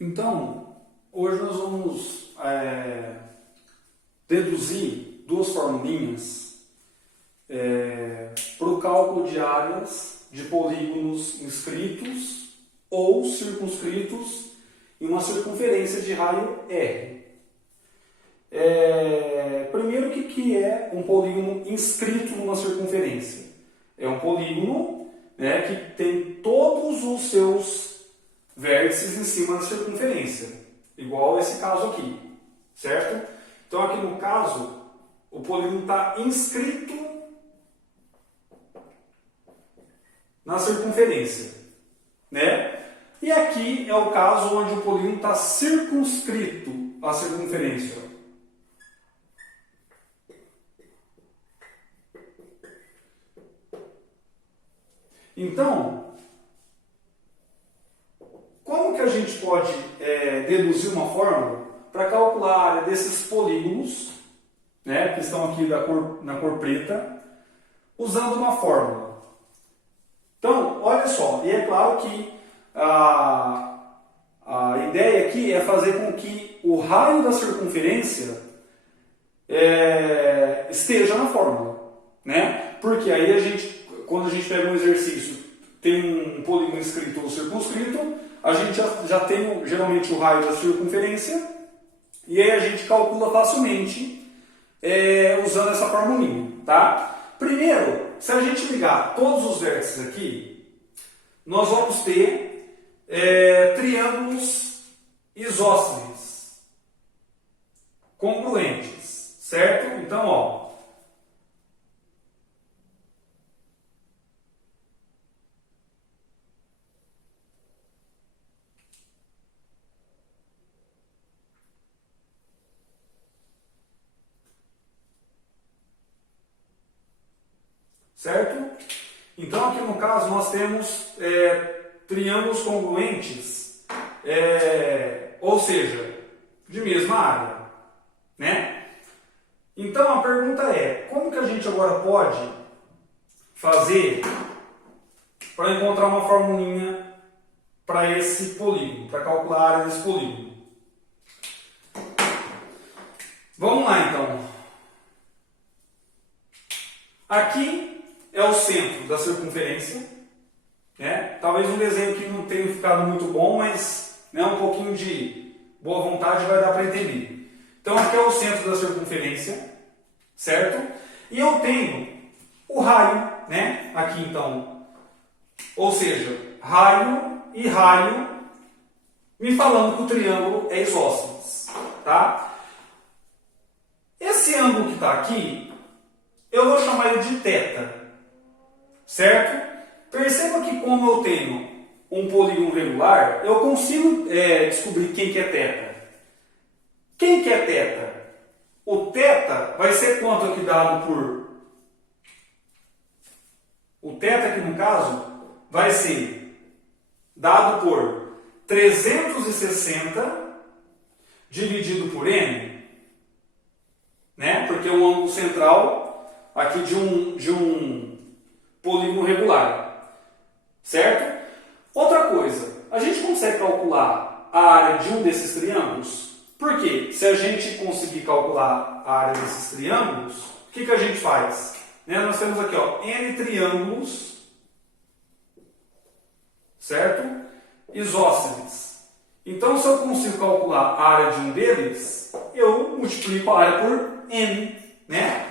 Então, hoje nós vamos deduzir duas formulinhas para o cálculo de áreas de polígonos inscritos ou circunscritos em uma circunferência de raio R. Primeiro, o que é um polígono inscrito numa circunferência? É um polígono, né, que tem todos os seus vértices em cima da circunferência, igual esse caso aqui, certo? Então aqui no caso, o polígono está inscrito na circunferência, né? E aqui é o caso onde o polígono está circunscrito à circunferência. Então, como que a gente pode deduzir uma fórmula para calcular a área desses polígonos, né, que estão aqui na cor preta, usando uma fórmula? Então, olha só, e é claro que a ideia aqui é fazer com que o raio da circunferência esteja na fórmula, né? Porque aí quando a gente pega um exercício, tem um polígono inscrito ou circunscrito, a gente já tem geralmente o raio da circunferência, e aí a gente calcula facilmente usando essa formulinha, tá? Primeiro, se a gente ligar todos os vértices aqui, nós vamos ter triângulos isósceles, congruentes, certo? Então, ó, certo? Então, aqui no caso, nós temos triângulos congruentes, ou seja, de mesma área, né? Então, a pergunta é, como que a gente agora pode fazer para encontrar uma formulinha para esse polígono, para calcular a área desse polígono? Vamos lá, então. Aqui é o centro da circunferência, né? Talvez um desenho que não tenha ficado muito bom, mas, né, um pouquinho de boa vontade vai dar para entender. Então aqui é o centro da circunferência, certo? E eu tenho o raio, né? Aqui então, ou seja, raio e raio, me falando que o triângulo é isósceles, tá? Esse ângulo que está aqui, eu vou chamar ele de θ. Certo? Perceba que como eu tenho um polígono regular, eu consigo descobrir quem que é θ. Quem que é θ? O θ vai ser quanto aqui dado por... O θ aqui no caso vai ser dado por 360 dividido por n, né? Porque é um ângulo central aqui de um polígono regular, certo? Outra coisa, a gente consegue calcular a área de um desses triângulos? Por quê? Se a gente conseguir calcular a área desses triângulos, o que a gente faz? Né? Nós temos aqui, ó, n triângulos, certo? Isósceles. Então, se eu consigo calcular a área de um deles, eu multiplico a área por n, né?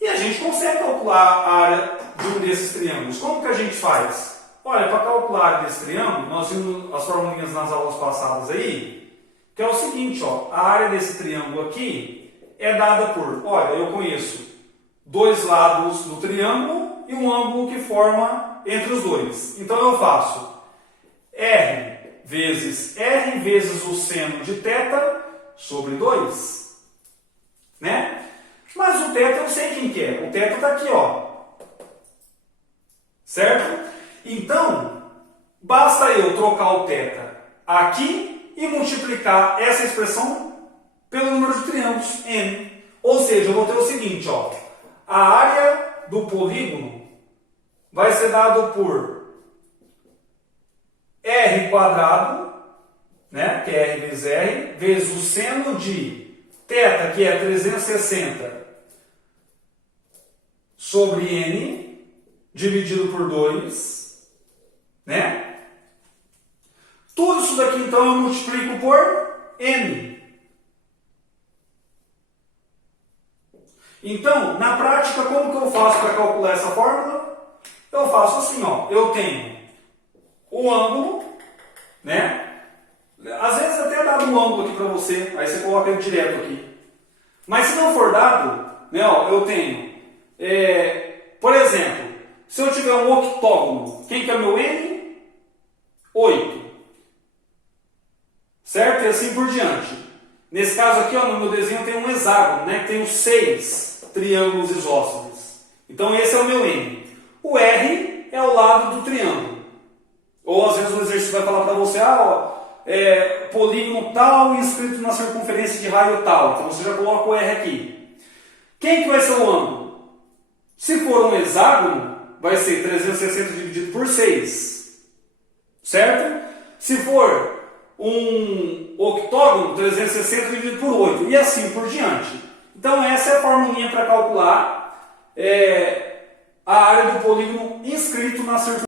E a gente consegue calcular a área de um desses triângulos. Como que a gente faz? Olha, para calcular a área desse triângulo, nós vimos as formulinhas nas aulas passadas aí, que é o seguinte, ó, a área desse triângulo aqui é dada por, olha, eu conheço dois lados do triângulo e um ângulo que forma entre os dois. Então eu faço R vezes o seno de θ sobre 2, né? Mas o θ eu sei quem que é. O θ está aqui, ó. Certo? Então, basta eu trocar o θ aqui e multiplicar essa expressão pelo número de triângulos n. Ou seja, eu vou ter o seguinte, ó. A área do polígono vai ser dado por r² né, que é R vezes R, vezes o seno de θ, que é 360 sobre N, dividido por 2, né? Tudo isso daqui, então, eu multiplico por N. Então, na prática, como que eu faço para calcular essa fórmula? Eu faço assim, ó, eu tenho o ângulo, né? Às vezes até dá um ângulo aqui para você, aí você coloca ele direto aqui. Mas se não for dado, né, ó, eu tenho, por exemplo, se eu tiver um octógono, quem que é o meu N? 8. Certo? E assim por diante. Nesse caso aqui, ó, no meu desenho tem um hexágono, né, que tem os 6 triângulos isósceles. Então esse é o meu N. O R é o lado do triângulo. Ou às vezes o exercício vai falar para você, polígono tal inscrito na circunferência de raio tal. Então você já coloca o R aqui. Quem que vai ser o ângulo? Se for um hexágono, vai ser 360 dividido por 6. Certo? Se for um octógono, 360 dividido por 8. E assim por diante. Então essa é a formulinha para calcular a área do polígono inscrito na circunferência.